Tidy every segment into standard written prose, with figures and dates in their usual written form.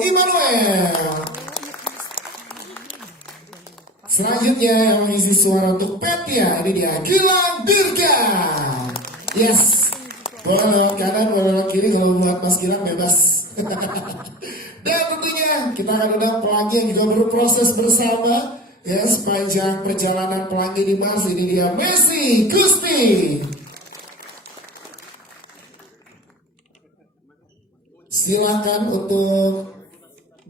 Immanuel. Selanjutnya yang mengisi suara untuk Petia, ini dia Gilang Dirga. Yes, boleh lewat kanan, boleh lewat kiri, kalau buat Mas Gilang bebas. Dan tentunya kita akan undang pelangi yang juga berproses bersama ya sepanjang perjalanan pelangi di Mars. Ini dia Messi Gusti. Silakan untuk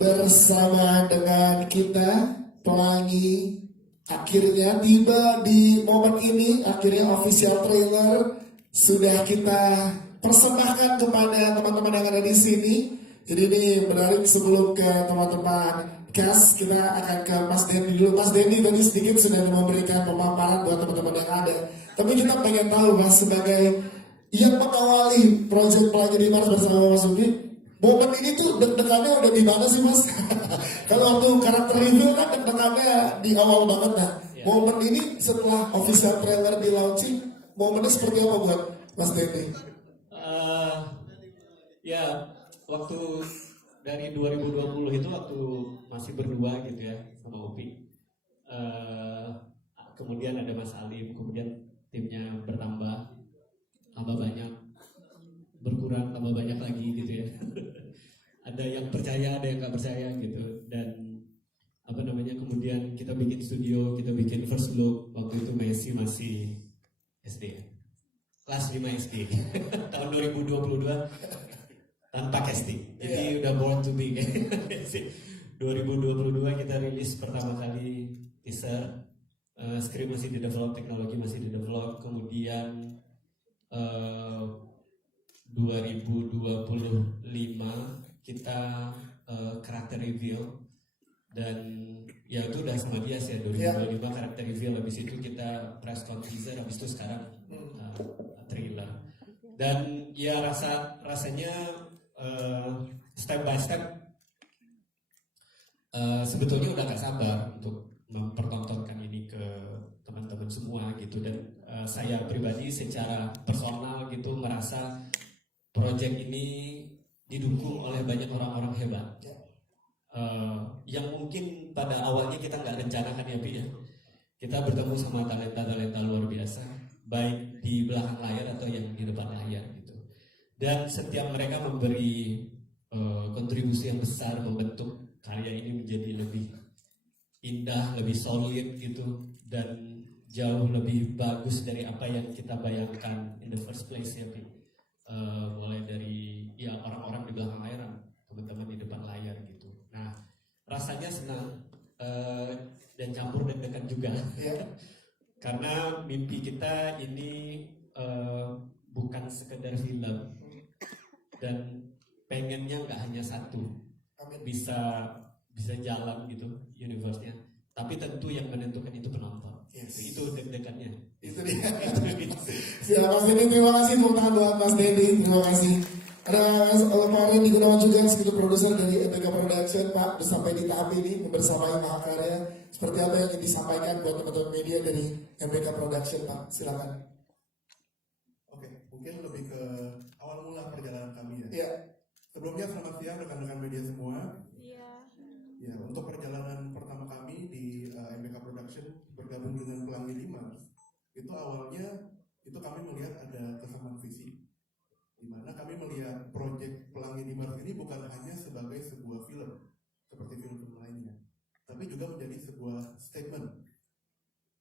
bersama dengan kita. Pelangi akhirnya tiba di momen ini, akhirnya official trailer sudah kita persembahkan kepada teman-teman yang ada di sini. Jadi ini menarik, sebelum ke teman-teman cast, kita akan ke Mas Dendi dulu. Mas Dendi tadi sedikit sudah memberikan pemaparan buat teman-teman yang ada. Tapi kita pengen tahu Mas, sebagai yang mengawali proyek Pelangi di Mars bersama Mas Uki, momen ini tuh deg-degannya udah di mana sih Mas? Kalau waktu karakter reveal kan deg-degannya di awal banget. Nah, momen ini setelah official trailer di launching, momennya seperti apa buat Mas Dendi? Ya, waktu dari 2020 itu waktu masih berdua gitu ya sama Upi. Kemudian ada Mas Alim, kemudian timnya bertambah, tambah banyak, berkurang, tambah banyak lagi gitu ya. Ada yang percaya, ada yang nggak percaya gitu. Dan apa namanya, kemudian kita bikin studio, kita bikin first look. Waktu itu Messi masih SD, kelas 5 SD. Tahun 2022 tanpa casting, jadi udah born to be. 2022 kita rilis pertama kali teaser, script masih di develop, teknologi masih di develop. Kemudian 2025 kita karakter reveal, dan ya itu udah sama dia sih 2025 karakter reveal. Habis itu kita press con teaser, habis itu sekarang trailer. Dan ya rasanya step by step sebetulnya udah gak sabar untuk mempertontonkan ini ke teman-teman semua gitu. Dan saya pribadi secara personal gitu merasa project ini didukung oleh banyak orang-orang hebat yang mungkin pada awalnya kita nggak rencanakan ya Pi ya. Kita bertemu sama talenta-talenta luar biasa, baik di belakang layar atau yang di depan layar gitu. Dan setiap mereka memberi kontribusi yang besar membentuk karya ini menjadi lebih indah, lebih solid gitu, dan jauh lebih bagus dari apa yang kita bayangkan in the first place ya Pi. Mulai dari ya orang-orang di belakang layar, teman-teman di depan layar gitu. Nah, rasanya senang dan campur deg-degan juga. Karena mimpi kita ini bukan sekedar film, dan pengennya nggak hanya satu, bisa jalan gitu universe-nya. Tapi tentu yang menentukan itu penonton. Itu deg-degannya. Itu dia. Siap Mas Dendi, terima kasih tepuk tangan buat Mas Dendi, terima kasih. Ada Mas Farid digunakan juga sebagai produser dari MPK Production, Pak, sampai di tahap ini membersamai Mahakarya. Seperti apa yang ingin disampaikan buat teman-teman media dari MPK Production, Pak? Silakan. Oke, mungkin lebih ke awal mula perjalanan kami ya. Iya. Sebelumnya selamat siang rekan-rekan media semua. Iya. Ya, untuk perjalanan pertama kami di MPK Production bergabung dengan Pelangi di Mars, itu awalnya itu kami melihat ada kesamaan visi, di mana kami melihat proyek Pelangi di Mars ini bukan hanya sebagai sebuah film seperti film-film lainnya, tapi juga menjadi sebuah statement,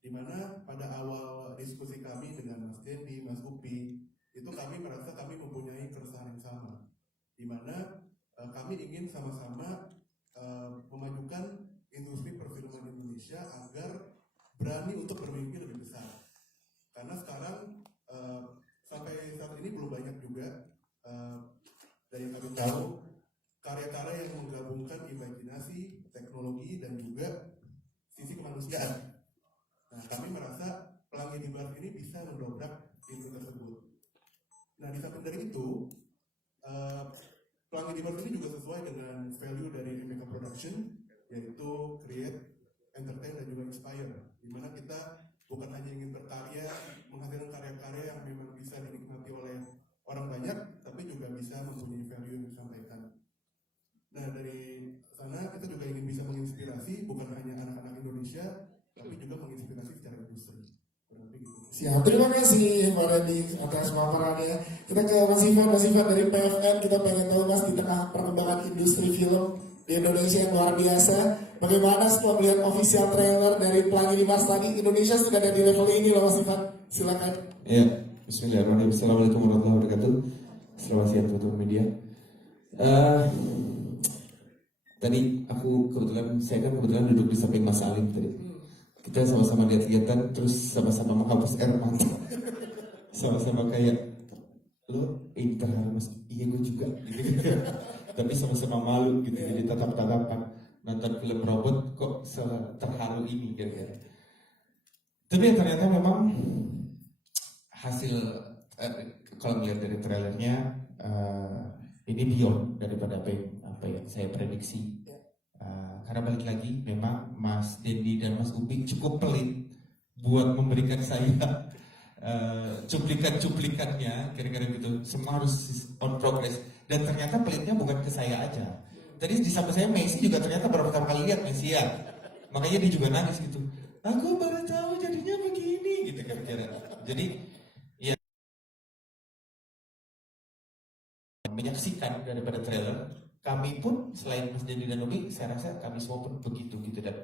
di mana pada awal diskusi kami dengan Mas Dendi, Mas Upi, itu kami merasa kami mempunyai keresahan yang sama, di mana kami ingin sama-sama memajukan industri perfilman Indonesia agar berani untuk bermimpi lebih besar. Karena sekarang sampai saat ini belum banyak juga dari yang kami tahu karya-karya yang menggabungkan imajinasi, teknologi, dan juga sisi kemanusiaan. Nah, kami merasa Pelangi di Mars ini bisa mendobrak pintu tersebut. Nah, di samping dari itu, Pelangi di Mars ini juga sesuai dengan value dari MPK Production, yaitu create, entertain, dan juga inspire. Di mana kita bukan hanya ingin berkarya, menghasilkan karya-karya yang memang bisa dinikmati oleh orang banyak, tapi juga bisa mempunyai value yang disampaikan. Nah dari sana kita juga ingin bisa menginspirasi bukan hanya anak-anak Indonesia, tapi juga menginspirasi secara industri. Kurang lebih gitu. Siap, terima kasih Pak Randy atas paparannya. Kita ke Mas Ivan dari PFN. Kita pengen tahu Mas di tengah perkembangan industri film di Indonesia yang luar biasa, bagaimana setelah melihat official trailer dari Pelangi Dimas tadi, Indonesia sudah ada di level ini loh Mas Ivan. Silakan. Ya, Bismillahirrahmanirrahim. Assalamualaikum warahmatullahi wabarakatuh. Selamat siang teman-teman media. Tadi saya kan kebetulan duduk di samping Mas Alim tadi. Kita sama-sama lihat-lihatan, terus sama-sama menghapus air mata. Sama-sama kayak, lo ini terharu Mas, iya gue juga. Gitu. Tapi sama-sama malu gitu, jadi tatap-tatapan. Nonton film robot kok terharu ini kira-kira. Tapi ternyata memang hasil kalau melihat dari trailernya ini beyond daripada apa yang saya prediksi. Karena balik lagi memang Mas Dendi dan Mas Upi cukup pelit buat memberikan saya cuplikan-cuplikannya kira-kira gitu. Semua harus on progress dan ternyata pelitnya bukan ke saya aja. Tadi di samping saya Messi juga ternyata baru pertama kali lihat Messi ya. Makanya dia juga nangis gitu. Aku baru tahu jadinya begini gitu kira-kira. Jadi ya menyaksikan daripada trailer, kami pun selain Mas Dendi dan Umi, saya rasa kami semua pun begitu gitu dan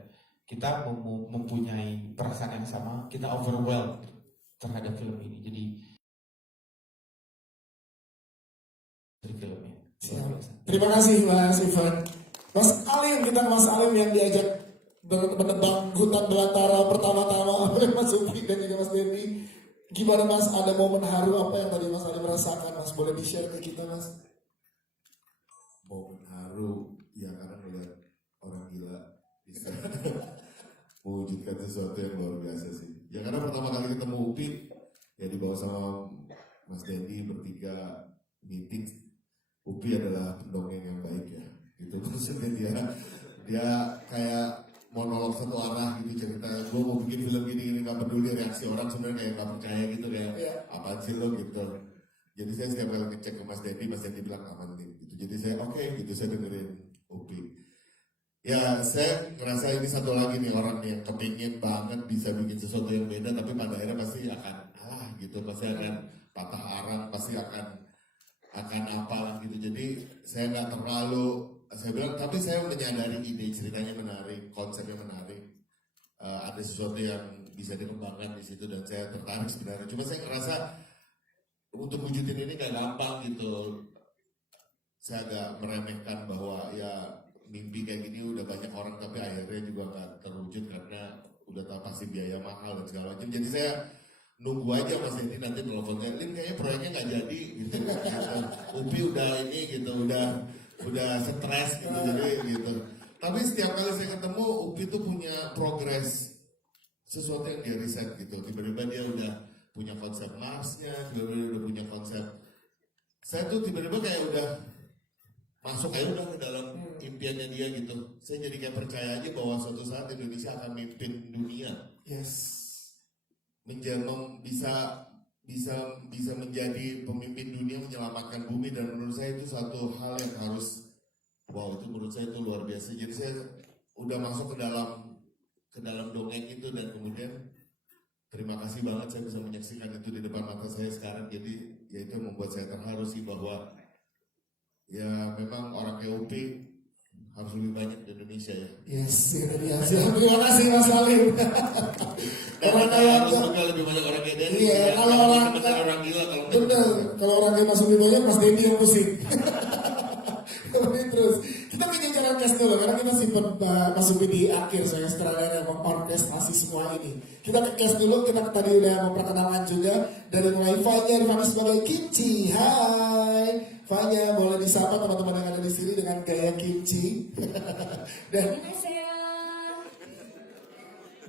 kita mempunyai perasaan yang sama, kita overwhelmed terhadap film ini. Jadi dari filmnya. Terima kasih Mas Ivan. Mas Alim, kita ke Mas Alim yang diajak menebang hutan belantara pertama-tama oleh Mas Upi dan juga Mas Dendi. Gimana Mas, ada momen haru apa yang tadi Mas Alim rasakan Mas? Boleh di-share ke kita Mas? Momen haru ya karena melihat orang gila bisa mewujudkan sesuatu yang luar biasa sih. Ya karena pertama kali ketemu Upit ya dibawa sama Mas Dendi bertiga meeting. Upi adalah pendongeng yang baik ya. Gitu maksudnya dia kayak monolog satu arah gitu cerita. Gue mau bikin film gini nggak peduli reaksi orang sebenarnya kayak nggak percaya gitu kayak apaan sih lo gitu. Jadi saya setiap kali ngecek ke Mas Dendi bilang aman nih gitu. Jadi saya oke, gitu saya dengerin Upi. Ya saya ngerasa ini satu lagi nih orang yang kepingin banget bisa bikin sesuatu yang beda tapi pada akhirnya pasti akan gitu. Pasti akan patah arang, pasti akan apa gitu. Jadi saya nggak terlalu, saya bilang tapi saya menyadari ide ceritanya menarik, konsepnya menarik. Ada sesuatu yang bisa dikembangkan di situ dan saya tertarik sebenarnya. Cuma saya ngerasa untuk wujudin ini gak gampang gitu. Saya agak meremehkan bahwa ya mimpi kayak gini udah banyak orang tapi akhirnya juga gak terwujud karena udah tahu pasti biaya mahal dan segala macam. Jadi saya nunggu aja Mas Dendi nanti telepon saya, Lin kayaknya proyeknya gak jadi gitu. Upi udah ini gitu, udah stres gitu jadi gitu. Tapi setiap kali saya ketemu Upi tuh punya progres sesuatu yang dia riset gitu. Tiba-tiba dia udah punya konsep Marsnya, tiba-tiba dia udah punya konsep. Saya tuh tiba-tiba kayak udah masuk aja udah ke dalam impiannya dia gitu. Saya jadi kayak percaya aja bahwa suatu saat Indonesia akan memimpin dunia. Yes. Bisa menjadi pemimpin dunia menyelamatkan bumi dan menurut saya itu satu hal yang harus itu menurut saya itu luar biasa. Jadi saya udah masuk ke dalam dongeng itu dan kemudian terima kasih banget saya bisa menyaksikan itu di depan mata saya sekarang. Jadi ya itu membuat saya terharu sih bahwa ya memang orang kayak Upi harus lebih banyak di Indonesia ya. Yes, itu dia. Terima kasih Mas Alim. Karena harus juga lebih banyak orang kayak Dendi. Iya, Ya. kalau orang gila kalau bener, kalau orang kayak Mas Upi banyak, Mas Dendi yang pusing. Terus kita ke jajaran cast dulu karena kita simpen Mas Upi di akhir saya sutradara yang mengorkestrasi semua ini. Kita ke cast dulu, kita tadi udah memperkenalkan juga dari mulai Fanya Rifani sebagai Kimchi. Hai. Fanya, boleh disapa teman-teman yang ada di sini dengan gaya Kimchi. Dan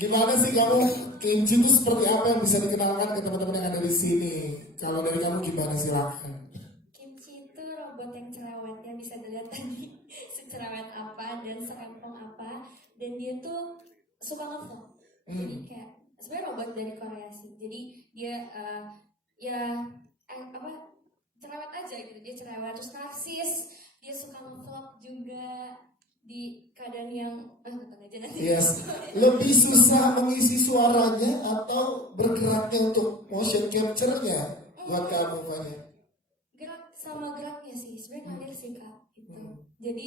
gimana sih kamu Kimchi itu seperti apa yang bisa dikenalkan ke teman-teman yang ada di sini? Kalau dari kamu gimana silakan? Kimchi itu robot yang cerewet yang bisa dilihat tadi secerewet apa dan serempong apa dan dia tuh suka ngevlog. Jadi kayak sebenarnya robot dari Korea sih. Jadi dia cerewet aja gitu, dia cerewet terus narsis dia suka nge-vlog juga di keadaan yang nonton aja nanti. Yes. Lebih susah mengisi suaranya atau bergeraknya untuk motion capture-nya buat kamu, Fanya? Gerak sama geraknya sih sebenarnya ngalir sih Kak gitu. Jadi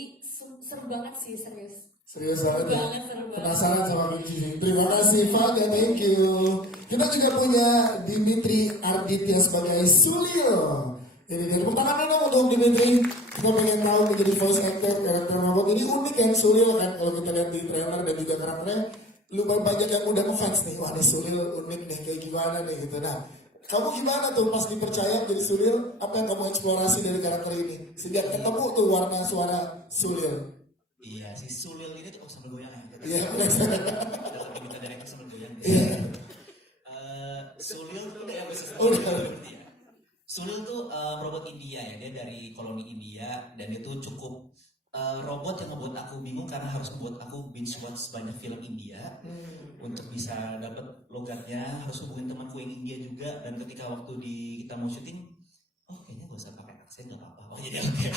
seru banget sih, serius. Serius banget ya? Seru banget. Penasaran sama Vicky. Terima kasih Fanya, thank you. Kita juga punya Dimitri Arditya sebagai Sulil. Ini dia, tepuk tangan dong untuk Dimitri. Kita pengen tahu menjadi voice actor karakter robot ini unik kan, Sulil kan. Kalau kita lihat di trailer dan juga karakternya, lumayan banyak yang udah ngefans nih. Wah, ini Sulil unik nih, kayak gimana nih gitu. Nah, kamu gimana tuh pas dipercaya jadi Sulil? Apa yang kamu eksplorasi dari karakter ini? Sejak ketemu tuh warna suara Sulil. Iya, si Sulil ini tuh sambil goyang ya. Iya, Dalam kita dari itu sambil goyang. iya. Sulil tuh yang bisa Oh, udah. seperti ya. Sulil tuh robot India ya, dia dari koloni India dan itu cukup robot yang membuat aku bingung karena harus membuat aku binge watch banyak film India untuk bisa dapat logatnya, harus hubungin temanku yang India juga dan ketika waktu kita mau syuting, oh kayaknya gak usah pakai aksen gak apa-apa. Oh jadi oke,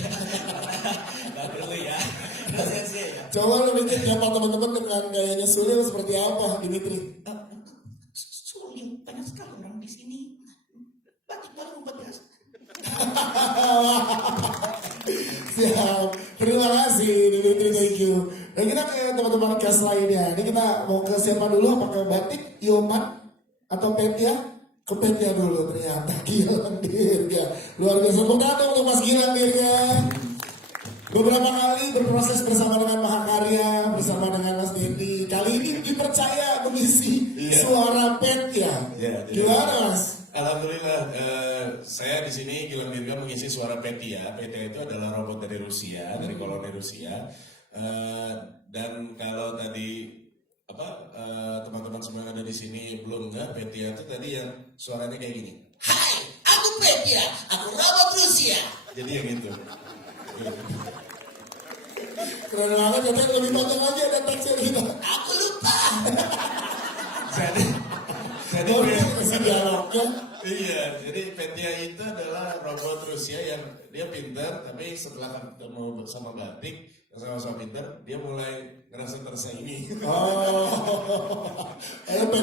gak perlu ya, rahasia ya. Coba lu bikin siapa teman-teman dengan gayanya Sulil seperti apa, Dimitri? Sulil, banyak sekali orang di sini. Batik paling 14. Siap, terima kasih Dimitri, thank you. Dan kita ke teman-teman cast lainnya. Ini kita mau ke siapa dulu? Apakah Batik, Yoman, atau Petia? Ke Petia dulu ternyata. Gilang Dirga, luar biasa. Tepuk tangan untuk Mas Gilang Dirga. Beberapa kali berproses bersama dengan Mahakarya, bersama dengan Mas Dendi. Kali ini dipercaya mengisi suara Petia. Iya, jadi- Gimana Mas? Alhamdulillah, saya di sini Gilang Dirga mengisi suara Petia. Petia itu adalah robot dari Rusia, dari koloni Rusia. Dan kalau tadi teman-teman semua yang ada di sini belum nggak, Petia itu tadi yang suaranya kayak gini. Hai, aku Petia, aku robot Rusia. Jadi yang itu. Keren banget, katanya lebih panjang lagi ada teksnya kita. Aku lupa. Jadi Kasih dialognya. iya, jadi Petia itu adalah robot Rusia yang dia pintar, tapi setelah ketemu sama Batik, yang sama-sama pintar, dia mulai ngerasa tersaingi. Oh,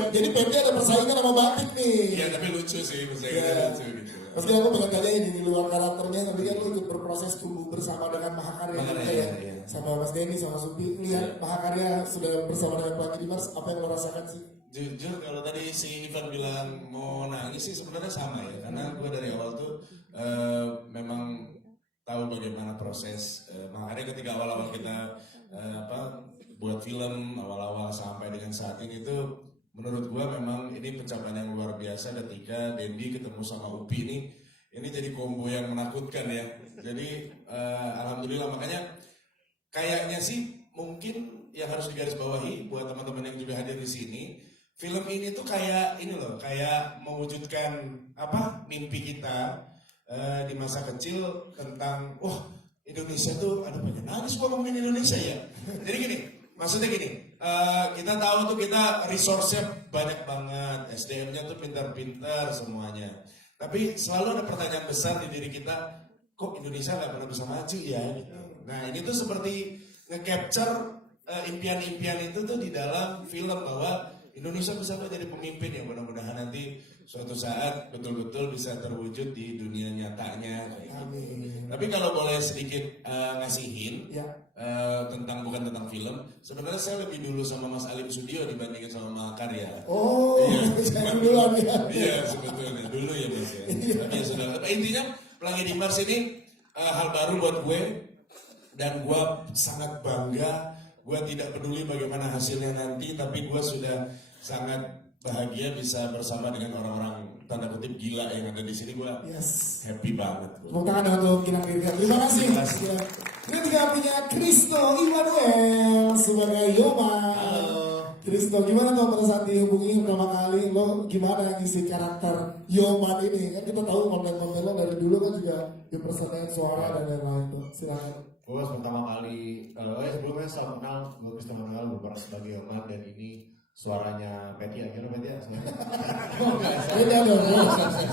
jadi Petia ada persaingan sama Batik nih. Iya, tapi lucu sih, Iya. lucu gitu. Meski aku pengen tanya ini di luar karakternya, tapi kan lu ikut berproses tumbuh bersama dengan Mahakarya juga Mahakarya, ya. iya. Sama Mas Denny, sama Supi. Lihat Mahakarya sudah bersama dengan Pelangi Dimas, apa yang lo rasakan sih? Jujur kalau tadi si Ivan bilang mau nangis sih sebenarnya sama ya, karena gue dari awal tuh memang tahu bagaimana proses makanya ketika awal-awal kita buat film awal-awal sampai dengan saat ini tuh menurut gue memang ini pencapaian yang luar biasa ketika Dendi ketemu sama Upi ini jadi combo yang menakutkan ya. Jadi alhamdulillah, makanya kayaknya sih mungkin yang harus digarisbawahi buat teman-teman yang juga hadir di sini. Film ini tuh kayak ini loh, kayak mewujudkan mimpi kita di masa kecil tentang Indonesia tuh, aduh pengen nangis gua ngomongin Indonesia ya. Jadi gini, maksudnya gini, kita tahu tuh kita resource-nya banyak banget, SDM-nya tuh pintar-pintar semuanya. Tapi selalu ada pertanyaan besar di diri kita, kok Indonesia nggak pernah bisa maju ya? Gitu. Nah ini tuh seperti nge-capture impian-impian itu tuh di dalam film bahwa Indonesia bisa jadi pemimpin yang mudah-mudahan nanti suatu saat betul-betul bisa terwujud di dunia nyatanya. Amin. Tapi kalau boleh sedikit ngasihin Ya. bukan tentang film, sebenarnya saya lebih dulu sama Mas Alim Sudio dibandingin sama Mahakarya. Oh, saya duluan ya. Iya sebetulnya dulu ya Mas ya. Tapi ya sudah. Tapi intinya Pelangi Dimas ini hal baru buat gue dan gue sangat bangga. Gue tidak peduli bagaimana hasilnya nanti, tapi gue sudah sangat bahagia bisa bersama dengan orang-orang tanda kutip gila yang ada di sini. Gue Yes. happy banget. Tepuk tangan untuk Gilang Dirga. Terima kasih. Terima kasih. Kita juga punya Kristo Immanuel sebagai Yoma. Kristo, gimana tuh pada saat dihubungi pertama kali lo gimana ngisi karakter Yoman ini? Kan kita tahu konten-konten lo dari dulu kan juga impersonate suara dan lain-lain tuh. Silakan. Gue pertama kali, sebelumnya salam kenal, gue Kristo Immanuel berperan sebagai Yoman dan ini suaranya Petia, gimana Petia? Beda dong,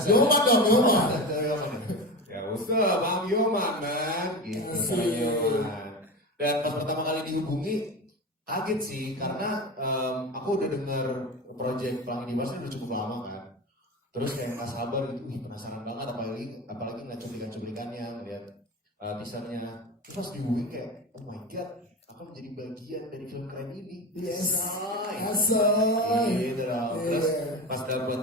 Yoman dong, Yoman. Yoman. Ya, gue What's up, Bang Yoman, man? Gitu, Bang Yoman. Dan pas pertama kali dihubungi, kaget sih, karena aku udah denger project Pelangi Dimas ini udah cukup lama kan. Terus kayak nggak sabar gitu, penasaran banget, apalagi ngeliat cuplikan-cuplikannya, ngeliat teasernya. Terus pas dihubungi kayak, oh my god, aku menjadi bagian dari film keren ini. Yes. Say. Asal. Gitu dong. Terus Iya. pas dapet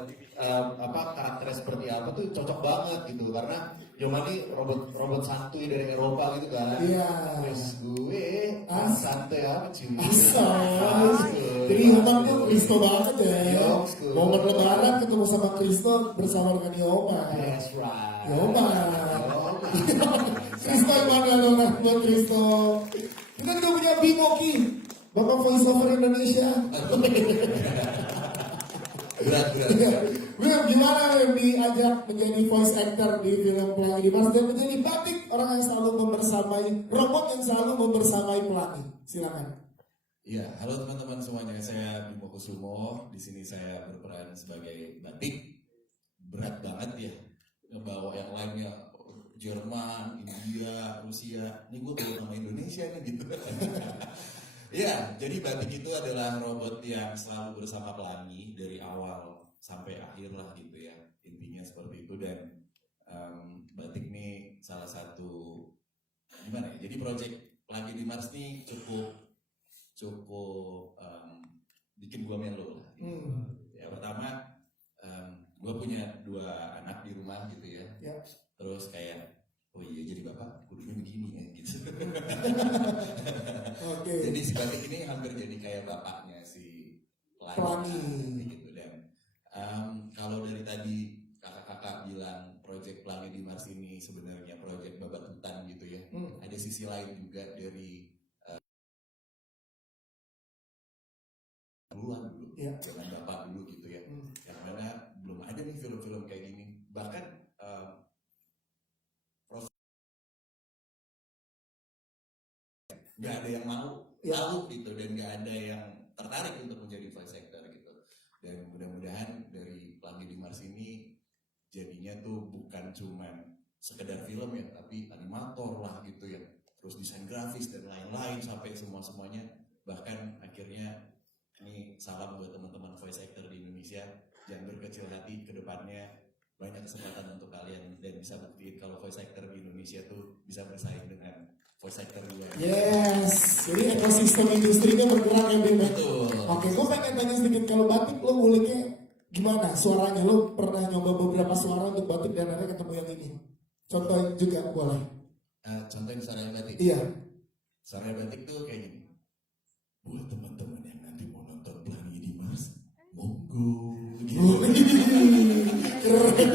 karakternya seperti apa tuh cocok banget gitu, karena Yoman ini robot santuy dari Eropa gitu kan. Iya. Terus gue santuy apa cuy? Asal. Jadi Yoman tuh Kristo banget ya. Yoks, tuh. Momen lebaran ketemu sama Kristo bersama dengan Yoman. That's right. Yoman. Yoman. Kristo yang mana dong buat Kristo? Kita juga punya Bimoki, Bapak Voice Over Indonesia. Berat. Bim, gimana Bim diajak menjadi voice actor di film Pelangi Dimas dan menjadi Batik, orang yang selalu membersamai, robot yang selalu membersamai Pelangi. Silakan. Ya, halo teman-teman semuanya. Saya Bimo Kusumo. Di sini saya berperan sebagai Batik. Berat banget ya ngebawa yang lainnya, Jerman, India, Rusia. Ini gue bawa nama Indonesia nih gitu. Ya, jadi Batik itu adalah robot yang selalu bersama Pelangi dari awal sampai akhir lah gitu ya. Intinya seperti itu. Dan Batik ini salah satu gimana ya? Jadi project Pelangi di Mars ini cukup bikin gua melo lah. Ya pertama, gua punya 2 anak di rumah gitu ya. Ya. Terus kayak, oh iya jadi bapak kudunya begini ya gitu. Oke. Jadi si Batik ini hampir jadi kayak bapaknya si Pelangi. gitu. Dan kalau dari tadi kakak-kakak bilang project Pelangi di Mars ini sebenarnya project babat hutan gitu ya. Ada sisi lain juga dari duluan dulu Ya. dengan bapak dulu gitu ya. Yang mana belum ada nih film-film kayak gini. Bahkan nggak ada yang mau Ya. tahu gitu, dan nggak ada yang tertarik untuk menjadi voice actor gitu. Dan mudah-mudahan dari Pelangi di Mars ini jadinya tuh bukan cuman sekedar film ya, tapi animator lah gitu ya, terus desain grafis dan lain-lain sampai semuanya. Bahkan akhirnya ini salam buat teman-teman voice actor di Indonesia, jangan berkecil hati, ke depannya banyak kesempatan untuk kalian dan bisa buktiin kalau voice actor di Indonesia tuh bisa bersaing dengan voice actor di luar. Yes. Jadi ekosistem industrinya bergerak ya Bim. Betul. Oke, gue pengen tanya sedikit, kalau Batik lo nguliknya gimana suaranya? Lo pernah nyoba beberapa suara untuk Batik dan akhirnya ketemu yang ini. Contohin juga boleh. Contohin suara Batik. Iya. Suara Batik tuh kayak gini. Buat teman-teman yang nanti mau nonton Pelangi di Mars, monggo. Gitu. Keren.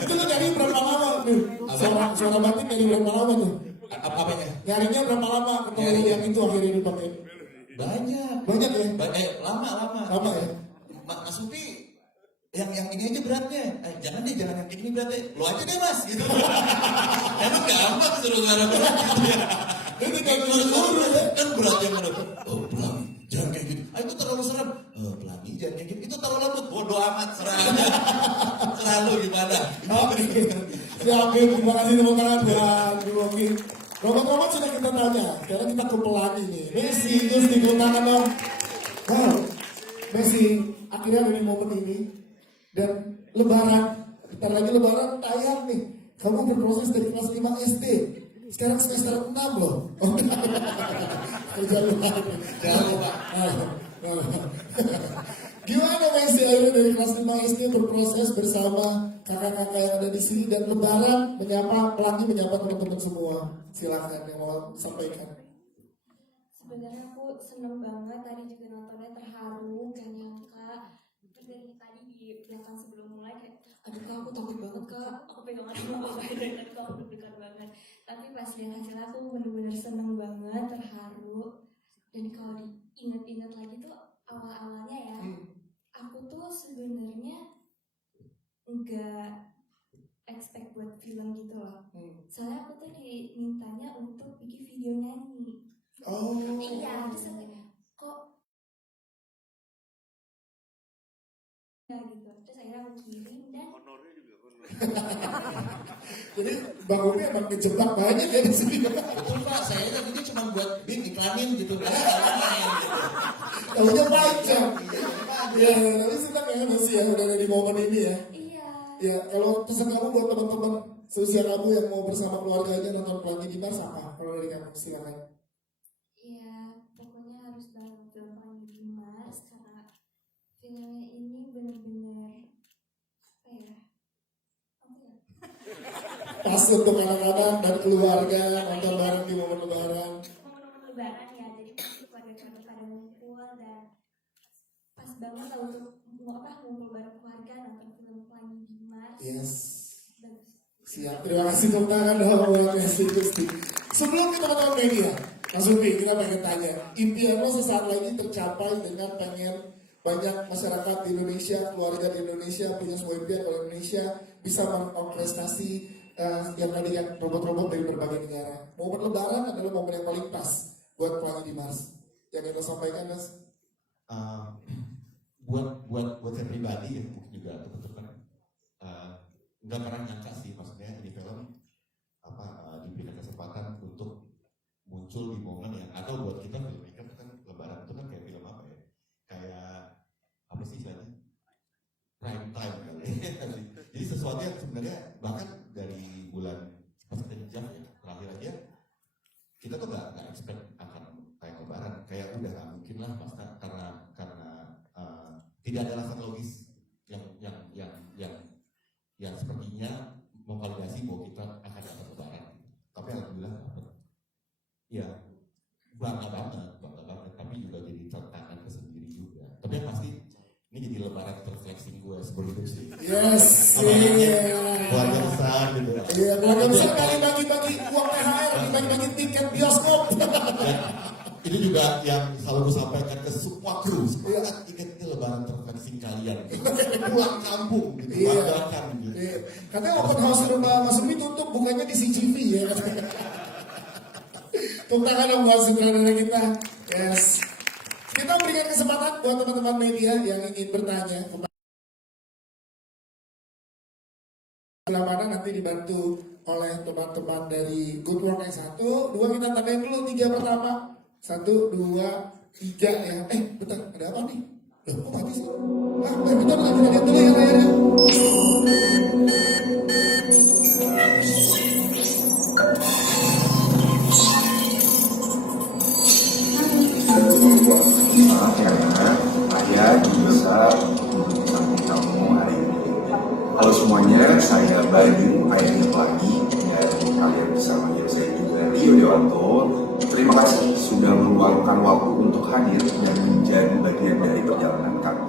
Itu lo nyari berapa lama tuh? Suara Batik nyari berapa lama tuh? Apanya? Nyarinya berapa lama ketemu Nyari. yang itu akhirnya dipakai? Banyak. Banyak ya? Lama. Lama ya? Mas Upi, yang ini aja beratnya. Jangan deh, jangan yang kayak gini beratnya. Lo aja deh mas, gitu. Emang gampang suruh suara berat gitu ya. Ini kayak guru ya? Kan beratnya mana? Oh Pelangi, jangan kayak gitu. Itu terlalu serem. Pelangi jangan kayak gitu. Itu terlalu lembut. Bodoh amat, serah aja. Serah lu gimana? Oke. Siap, Bim. Terima kasih tepuk tangan buat Bimoki. Robot-robot sudah kita tanya. Sekarang kita ke Pelangi nih. Messi, terus tepuk tangan dong. Wow. Messi, akhirnya ada di momen ini. Dan Lebaran. Bentar lagi Lebaran tayang nih. Kamu berproses dari kelas 5 SD. Sekarang semester 6 loh. Oh, kerja luar. Jauh pak. Gimana Messi akhirnya dari kelas 5 SD berproses bersama kakak-kakak yang ada di sini dan Lebaran menyapa Pelangi, menyapa teman-teman semua. Silakan yang mau sampaikan. Sebenarnya aku seneng banget, tadi juga nontonnya terharu, gak nyangka. Terus dari tadi di belakang sebelum mulai kayak, aduh kak aku takut banget kak, aku pegangan sama kakak dari tadi kak aku deg-degan banget. Tapi pas lihat hasilnya aku bener-bener seneng banget, terharu. Dan kalau diingat-ingat lagi tuh awal-awalnya ya, aku tuh sebenarnya nggak expect buat film gitu loh. Soalnya aku tuh dimintanya untuk bikin video nyanyi. Oh. Iya, terus aku kok ya gitu. Terus akhirnya aku kirim dan Jadi Bang Upi emang ngejebak banyak ya di sini. Betul Pak, saya tadi cuma buat iklanin gitu. Main gitu. Tahunya panjang. Ya, tapi senang ya masih ya udah ada di momen ini ya. iya. Ya, kalau pesan kamu buat teman-teman seusia kamu yang mau bersama keluarganya nonton Pelangi di Mars apa? Kalau dari kamu silakan. Iya, pokoknya harus banget film Pelangi di Mars karena filmnya ini benar-benar apa ya? Pas untuk anak-anak dan keluarga nonton bareng di momen Lebaran. Momen-momen Lebaran ya, jadi pasti keluarga-keluarga pada ngumpul dan pas banget lah untuk ngumpul bareng keluarga nonton film Pelangi di Mars. Yes. Bagus. Siap, terima kasih tepuk tangan dong buat Messi Gusti. Sebelum kita nonton media, Mas Upi, kita pengen tanya, impian lo sesaat lagi tercapai dengan pengen banyak masyarakat di Indonesia, keluarga di Indonesia punya sebuah impian kalau Indonesia bisa mengorkestrasi yang tadi kan robot-robot dari berbagai negara. Momen Lebaran adalah momen yang paling pas buat Pelangi di Mars. Yang kita sampaikan, Mas. Buat saya pribadi ya mungkin juga teman-teman nggak pernah nyangka sih maksudnya ini film diberikan kesempatan untuk muncul di momen yang atau buat kita filmmaker kan Lebaran itu kan kayak film apa ya, kayak apa sih istilahnya prime time kali ya. Jadi sesuatu yang sebenarnya bahkan dari bulan pas kita hijab ya terakhir aja kita tuh nggak expect akan kayak Lebaran, kayak udah nggak mungkin lah masa karena tidak ada alasan logis yang sepertinya memvalidasi bahwa kita akan dapat Lebaran. Tapi alhamdulillah dapat. Ya bangga banget, tapi juga jadi tantangan tersendiri juga. Tapi yang pasti ini jadi Lebaran refleksi gue sebelum hidup sih. Yes, Keluarga besar gitu. Iya, keluarga besar kali bagi-bagi uang THR, bagi-bagi tiket bioskop. Itu juga yang selalu gue sampaikan ke semua kru. Supaya ingat ini Lebaran refleksi kalian. Pulang kampung gitu, banggakan gitu. Iya. Katanya open house rumah Mas Upi tutup, bukannya di CCTV ya. Tepuk tangan dong buat sutradara kita. Yes. Kita berikan kesempatan buat teman-teman media yang ingin bertanya. Sebelah mana nanti dibantu oleh teman-teman dari Good Work yang 1, 2 kita tandain dulu 3 pertama. 1, 2, 3 ya. Bentar, ada apa nih? Loh, kok mati sih? Bentar, lagi lihat dulu ya layarnya. Maaf ya, saya bisa bersama kamu hari ini. Halo semuanya, saya Bayu Airi Pelangi dan kalian bisa manggil saya juga Rio Dewanto. Terima kasih sudah meluangkan waktu untuk hadir dan menjadi bagian dari perjalanan kami.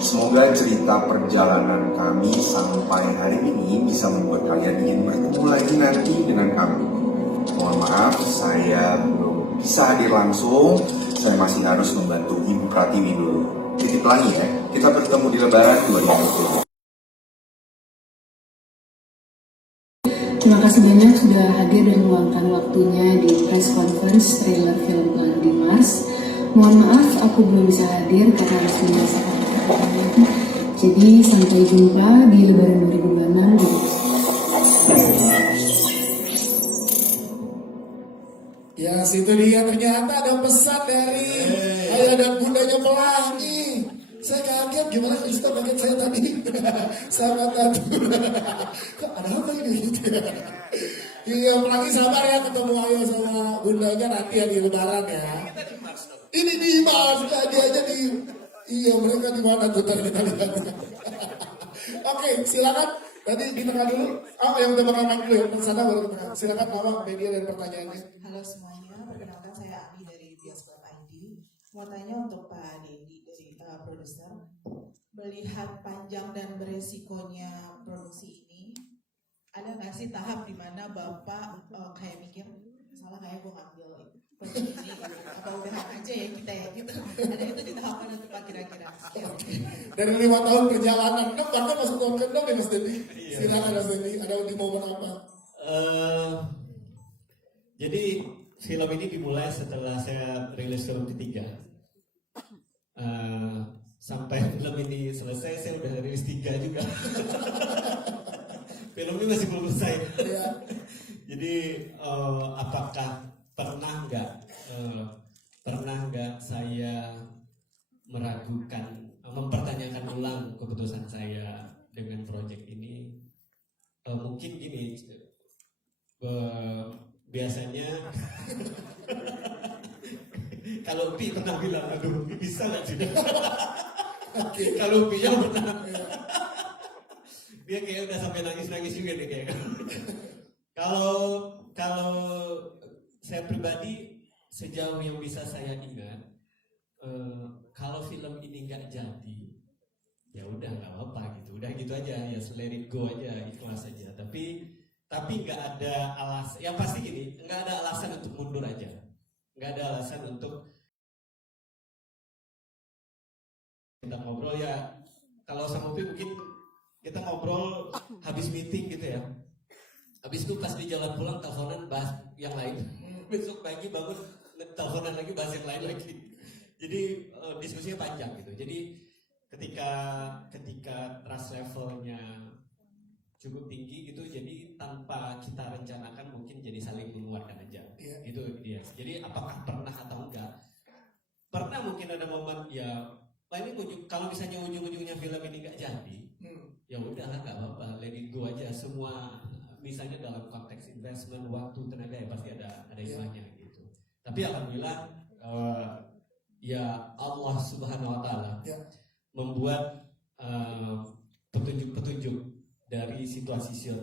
Semoga cerita perjalanan kami sampai hari ini bisa membuat kalian ingin bertemu lagi nanti dengan kami. Mohon maaf, saya belum bisa hadir langsung. Saya masih harus membantu Ibu Pratiwi dulu. Titip lagi ya, kita bertemu di Lebaran 2020. Terima kasih banyak sudah hadir dan meluangkan waktunya di press conference trailer film Pelangi di Mars. Mohon maaf, aku belum bisa hadir karena harus menyelesaikan pekerjaan. Jadi sampai jumpa di Lebaran 2026. Ya, situ dia ternyata ada pesan dari ayah dan bundanya Pelangi. Saya kaget gimana Krista kaget saya tadi. Sangat aduh. Kok ada apa ini? Iya, Pelangi sabar ya ketemu ayah sama bundanya nanti ya di Lebaran ya. Ini di Mars, dia aja di. Iya, mereka di mana tuh tadi kita lihat. Oke, silakan. Tadi di tengah dulu. Yang udah bakal main dulu ya. Sana baru ke tengah. Silakan bawa media dan pertanyaannya. Halo semuanya, perkenalkan saya Abi dari Bioskop ID. Mau tanya untuk Pak Dendi dari produser, melihat panjang dan beresikonya produksi ini, ada nggak sih tahap di mana Bapak kayak mikir, salah kayak gue ngambil proyek ini, gitu. Apa udahan aja ya kita ya gitu. Ada itu di tahap mana tuh Pak kira-kira? Dari 5 tahun perjalanan, bahkan masuk tahun ke-6 ya Mas Dendi. Silakan Mas Dendi, ada di momen apa? Jadi film ini dimulai setelah saya rilis film ketiga. sampai film ini selesai saya udah rilis 3 juga. Film ini masih belum selesai. Ya. Jadi apakah pernah nggak saya meragukan, mempertanyakan ulang keputusan saya dengan proyek ini? Mungkin gini, biasanya kalau Pi pernah bilang, aduh bisa nggak sih? Kalau Pi pernah, dia kayak udah sampai nangis juga deh kayak. Kalau saya pribadi sejauh yang bisa saya ingat, kalau film ini nggak jadi, ya udah nggak apa-apa gitu, udah gitu aja ya, let it go aja, ikhlas aja. Tapi nggak ada alasan, yang pasti gini, nggak ada alasan untuk mundur aja, nggak ada alasan untuk kita ngobrol ya. Kalau sama Upi mungkin kita ngobrol habis meeting gitu ya, habis itu pas di jalan pulang teleponan bahas yang lain, besok pagi bangun teleponan lagi bahas yang lain lagi. Jadi diskusinya panjang gitu. Jadi ketika trust levelnya cukup tinggi gitu, jadi tanpa kita rencanakan mungkin jadi saling menguatkan aja. Itu dia. Jadi apakah pernah atau enggak? Pernah mungkin ada momen ya, ini kalau misalnya ujung-ujungnya film ini nggak jadi, ya udahlah nggak apa-apa, let it go aja. Semua misalnya dalam konteks investment, waktu, tenaga ya pasti ada hikmahnya gitu. Tapi alhamdulillah ya Allah Subhanahu Wa Taala membuat petunjuk-petunjuk dari situasi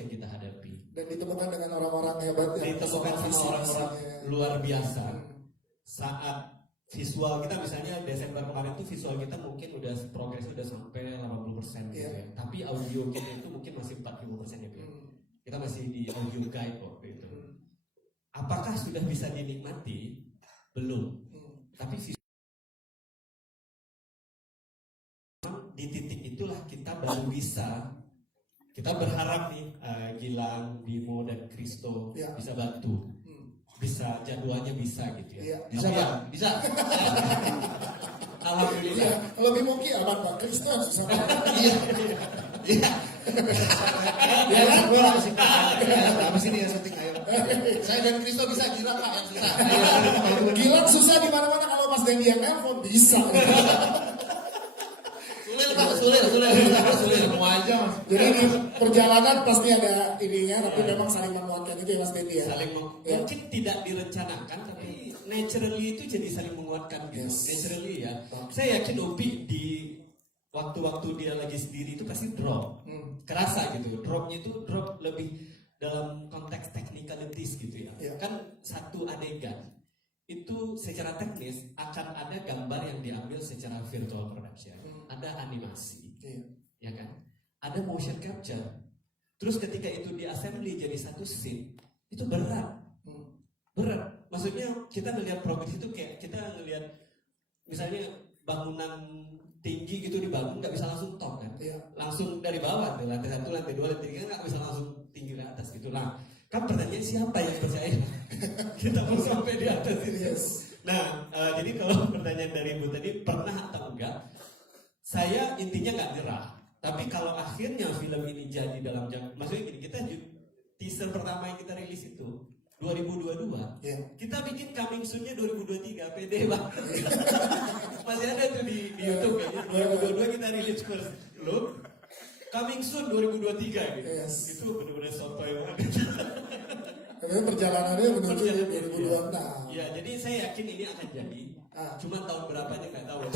yang kita hadapi. Dan ditemukan dengan orang-orang hebat yang ditemukan sama orang-orang luar biasa. Saat visual kita misalnya Desember kemarin tuh visual kita mungkin udah progresnya udah sampai 80% gitu ya. Tapi audio kita itu mungkin masih 40% ya. Kita masih di audio guide waktu itu. Apakah sudah bisa dinikmati? Belum. Tapi di titik itulah kita baru bisa, kita berharap nih Gilang, Bimo dan Kristo bisa bantu, bisa jadwalnya bisa gitu ya. Bisa Pak? Bisa. Alhamdulillah. Kalau Bimo Ki aman Pak, Kristo susah. Iya. Ya kan, gue langsung habis ini ya syuting ayo. Saya dan Kristo bisa, Gilang Pak yang susah. Gilang susah di mana-mana, kalau Mas Dendi yang nelfon bisa. Sulit semua aja Mas. Jadi di perjalanan pasti ada ininya, tapi memang saling menguatkan itu ya Mas Dendi ya. Mungkin tidak direncanakan, tapi naturally itu jadi saling menguatkan gitu. Naturally ya. Saya yakin Upi di waktu-waktu dia lagi sendiri itu pasti drop, kerasa gitu. Dropnya itu drop lebih dalam konteks technicalities gitu ya. Kan satu adegan itu secara teknis akan ada gambar yang diambil secara virtual production, ada animasi, ya kan, ada motion capture. Terus ketika itu di assembly jadi satu scene, itu berat. Maksudnya kita ngelihat progres itu kayak kita ngelihat misalnya bangunan tinggi gitu dibangun nggak bisa langsung top kan, langsung dari bawah, dari lantai 1, lantai 2, lantai 3 nggak bisa langsung tinggi ke atas gitu. Nah, kan pertanyaan siapa yang percaya kita mau sampai di atas ini? Nah, jadi kalau pertanyaan dari Ibu tadi pernah atau enggak, saya intinya nggak nyerah. Tapi kalau akhirnya film ini jadi dalam maksudnya gini, kita teaser pertama yang kita rilis itu 2022, kita bikin coming soon-nya 2023, pede banget. Masih ada tuh di YouTube kayaknya, 2022 kita rilis first look, coming soon 2023 gitu. Itu benar-benar sotoy banget. Karena perjalanannya menuju 2026. Ya, jadi saya yakin ini akan jadi. Cuma tahun berapanya nggak tahu.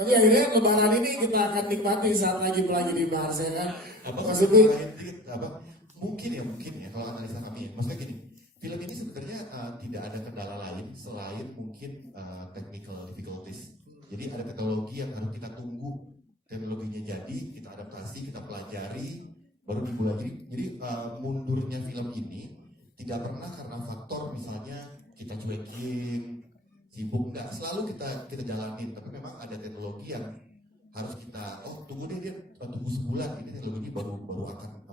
Tapi akhirnya Lebaran ini kita akan nikmati saat lagi di Mars ya kan. Mungkin ya kalau analisa kami ya, maksudnya gini, film ini sebenarnya tidak ada kendala lain selain mungkin technical difficulties. Jadi ada teknologi yang harus kita tunggu teknologinya jadi, kita adaptasi, kita pelajari, baru dimulai. Jadi mundurnya film ini tidak pernah karena faktor misalnya kita cuekin, sibuk, enggak, selalu kita jalanin. Tapi memang ada teknologi yang harus kita tunggu deh, dia tunggu sebulan, ini teknologi baru akan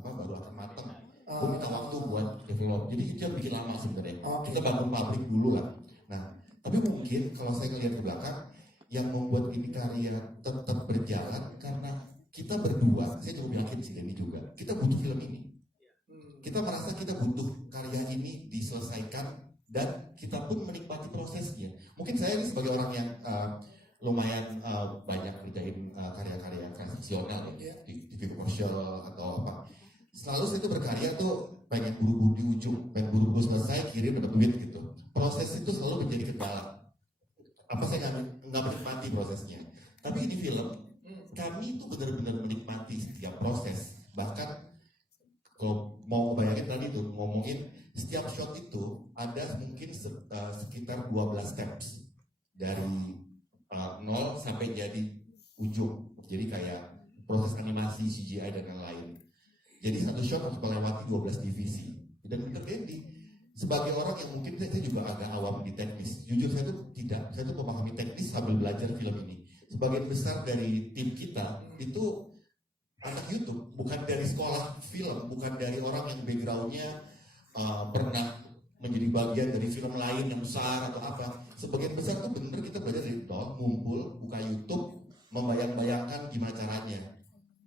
matang. Gue minta waktu buat develop. Jadi itu yang bikin lama sebenarnya. Kita bangun pabrik dulu lah. Nah, tapi mungkin kalau saya ngelihat ke belakang, yang membuat ini karya tetap berjalan karena kita berdua, saya cukup yakin sih Denny juga, kita butuh film ini. Kita merasa kita butuh karya ini diselesaikan dan kita pun menikmati prosesnya. Mungkin saya ini sebagai orang yang lumayan banyak kerjain karya-karya fiksional ya, di TV commercial atau apa. Selalu saya itu berkarya tuh pengen buru-buru di ujung, pengen buru-buru selesai, kirim dapat duit gitu. Proses itu selalu menjadi kendala. Apa saya nggak menikmati prosesnya. Tapi di film kami itu benar-benar menikmati setiap proses. Bahkan kalau mau bayangin tadi tuh ngomongin setiap shot itu ada mungkin sekitar 12 steps dari 0 sampai jadi ujung. Jadi kayak proses animasi, CGI dan lain-lain. Jadi satu shot harus melewati 12 divisi. Dan benar Dendi, sebagai orang yang mungkin saya juga agak awam di teknis, jujur saya tuh tidak, saya tuh memahami teknis sambil belajar film ini. Sebagian besar dari tim kita itu anak YouTube, bukan dari sekolah film, bukan dari orang yang backgroundnya pernah menjadi bagian dari film lain yang besar atau apa. Sebagian besar tuh bener kita belajar dari nol, ngumpul, buka YouTube, membayang-bayangkan gimana caranya.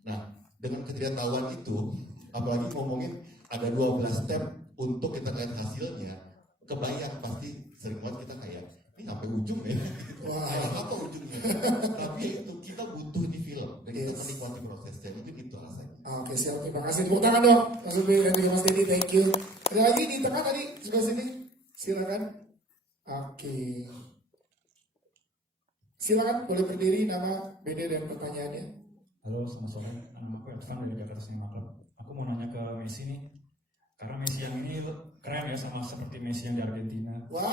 Nah, dengan ketidaktahuan itu, apalagi ngomongin ada 12 step untuk kita lihat hasilnya, kebayang pasti sering banget kita kayak ini sampai ujung ya. Kayak apa ujungnya? Tapi itu kita butuh di film dan kita menikmati prosesnya, itu gitu rasanya. Oke, siap. Terima kasih. Tepuk tangan dong. Mas Upi dan juga Mas Dedi, thank you. Ada lagi di tengah tadi, sebelah sini. Silakan. Oke. Silakan, boleh berdiri, nama, beda dan pertanyaannya. Halo, selamat sore. Nama aku Edvan dari Jakarta Cinema Club. Aku mau nanya ke Messi nih. Karena Messi yang ini keren ya, sama seperti Messi yang di Argentina. Wow. Oh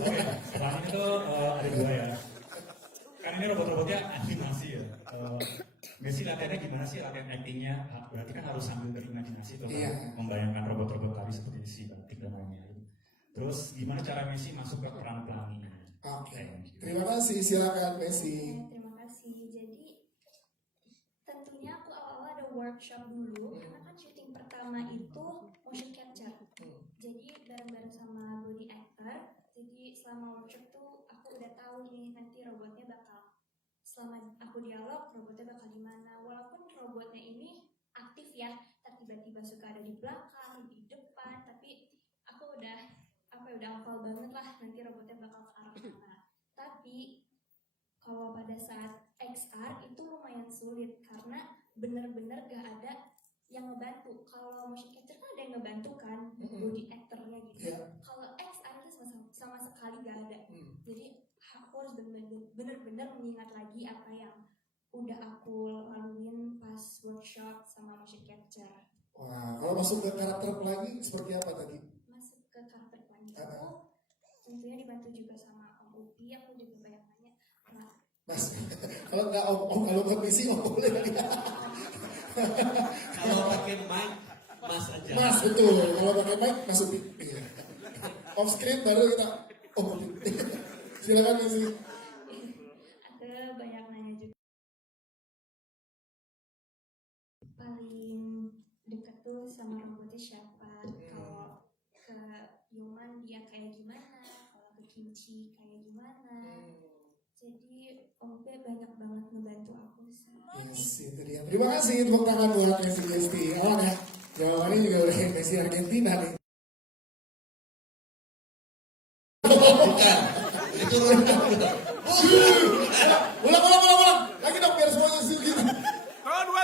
ya, sekarang itu ada dua ya. Kan ini robot-robotnya animasi ya. Messi latihannya gimana sih, latihan actingnya? Berarti kan harus sambil berimajinasi tuh, membayangkan robot-robot tadi seperti si Batik dan lain-lain. Terus gimana cara Messi masuk ke peran pelangi? Oke. Terima kasih, silakan Messi. Terima kasih. Jadi tentunya aku awal-awal ada workshop dulu karena kan syuting pertama itu motion capture. Jadi bareng-bareng sama body actor. Jadi selama workshop tuh aku udah tahu nih nanti robotnya bakal, selama aku dialog robotnya bakal gimana. Walaupun robotnya ini aktif ya, tiba-tiba suka ada di belakang, di depan, tapi aku udah hafal banget lah nanti robotnya bakal ke arah mana. Tapi kalau pada saat XR itu lumayan sulit karena bener-bener gak ada yang ngebantu. Kalau motion capture kan ada yang ngebantu kan, body actornya gitu. Kalau XR itu sama sekali gak ada. Jadi aku harus bener-bener mengingat lagi apa yang udah aku laluin pas workshop sama motion capture. Wah, kalau masuk ke karakter pelangi seperti apa tadi? Masuk ke karakter pelangi aku tentunya dibantu juga sama Om Upi. Aku juga banyak nanya. Mas, kalau nggak kalau nggak misi om boleh kali ya. Kalau pakai mic, Mas aja. Mas betul, kalau pakai mic masuk iya. Off screen baru kita silakan Messi. Ada banyak nanya juga. Paling dekat tuh sama robotnya siapa? Kalau ke Yoman dia kayak gimana? Kalau ke Kimchi kayak gimana? Jadi Om P banyak banget ngebantu aku sih. Yes, itu dia. Terima kasih, tepuk tangan buat Messi Gesti. Awan ya, jawabannya juga udah Messi Argentina nih. Bukan, itu rendang. Ulang. Lagi dong biar semuanya setuju gitu. Kalau 2,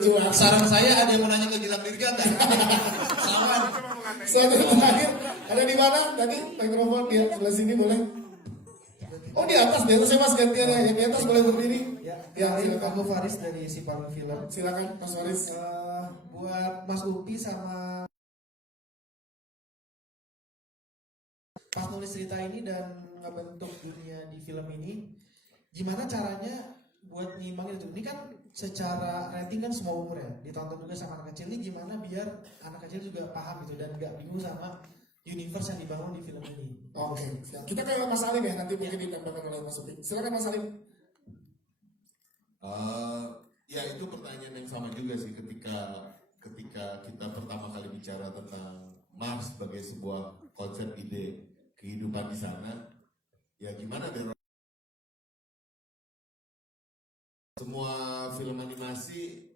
3. Saran saya ada yang mau nanya ke Gilang Dirganta. Sawan. Satu terakhir, ada di mana tadi mikrofon di sebelah sini boleh? Oh di atas saya Mas gantian ya, yang di atas boleh berdiri. Ya, aku Faris dari Sipalang Film. Silakan Mas Faris. Buat Mas Upi sama pas nulis cerita ini dan ngebentuk dunia di film ini, gimana caranya buat nyimbangin itu? Ini kan secara rating kan semua umur ya, ditonton juga sama anak kecil. Ini gimana biar anak kecil juga paham itu dan gak bingung sama universe yang dibangun di film ini? Oke, kita ke Mas Alim ya, nanti mungkin ditambahkan oleh Mas Upi. Silakan Mas Alim. Ya itu pertanyaan yang sama juga sih ketika kita pertama kali bicara tentang Mars sebagai sebuah konsep ide kehidupan di sana, ya gimana deh, semua film animasi